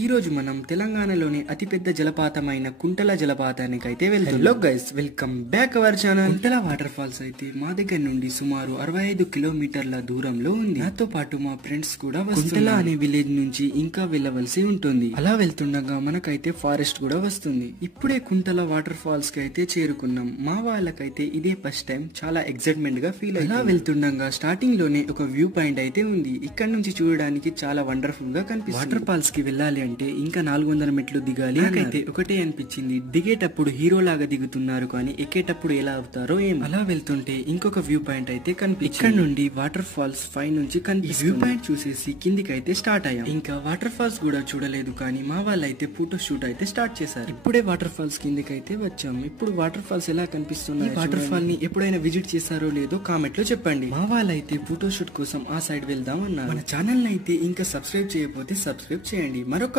ఈ రోజు మనం తెలంగాణలోని అతిపెద్ద జలపాతమైన కుంటల జలపాతానికి అయితే వెళ్తున్నాం. Hello guys, welcome back our channel. Kuntala water falls అయితే మా దగ్గర నుండి సుమారు 65 కిలోమీటర్ల దూరంలో ఉంది. నాతో పాటు మా ఫ్రెండ్స్ కూడా కుంటల అనే విలేజ్ నుంచి ఇంకా వెళ్ళవలసి ఉంటుంది. అలా వెళ్తుండగా మనకైతే ఫారెస్ట్ కూడా వస్తుంది. ఇప్పుడే కుంటల వాటర్ ఫాల్స్ కి అయితే చేరుకున్నాం. మా వాళ్ళకైతే ఇదే ఫస్ట్ టైం, చాలా ఎక్సైట్మెంట్ గా ఫీల్ అలా వెళ్తుండగా స్టార్టింగ్ లోనే ఒక వ్యూ పాయింట్ అయితే ఉంది. ఇక్కడ నుంచి చూడడానికి చాలా వండర్ఫుల్ గా కనిపిస్తుంది. వాటర్ ఫాల్స్ కి వెళ్ళాలి అంటే ఇంకా 400 మెట్లు దిగాలి. నాకైతే ఒకటే అనిపించింది, దిగేటప్పుడు హీరో లాగా దిగుతున్నారు కానీ ఎక్కేటప్పుడు ఎలా అవుతారో ఏం. అలా వెళ్తుంటే ఇంకొక వ్యూ పాయింట్ అయితే కనిపించింది. ఇక్కడ నుండి వాటర్ ఫాల్స్ పై నుంచి వ్యూ పాయింట్ చూసేసి కిందికి అయితే స్టార్ట్ అయ్యాం. ఇంకా వాటర్ ఫాల్స్ కూడా చూడలేదు కానీ మా వాళ్ళైతే ఫోటో షూట్ అయితే స్టార్ట్ చేశారు. ఇప్పుడే వాటర్ ఫాల్స్ కిందికి అయితే వచ్చాం. ఇప్పుడు వాటర్ ఫాల్స్ ఎలా కనిపిస్తున్నాయి, వాటర్ ఫాల్ ని ఎప్పుడైనా విజిట్ చేశారో లేదో కామెంట్ లో చెప్పండి. మా వాళ్ళైతే ఫోటో షూట్ కోసం ఆ సైడ్ వెళ్దాం అన్నారు. మన ఛానల్ అయితే ఇంకా సబ్స్క్రైబ్ చేయకపోతే సబ్స్క్రైబ్ చేయండి. మరొక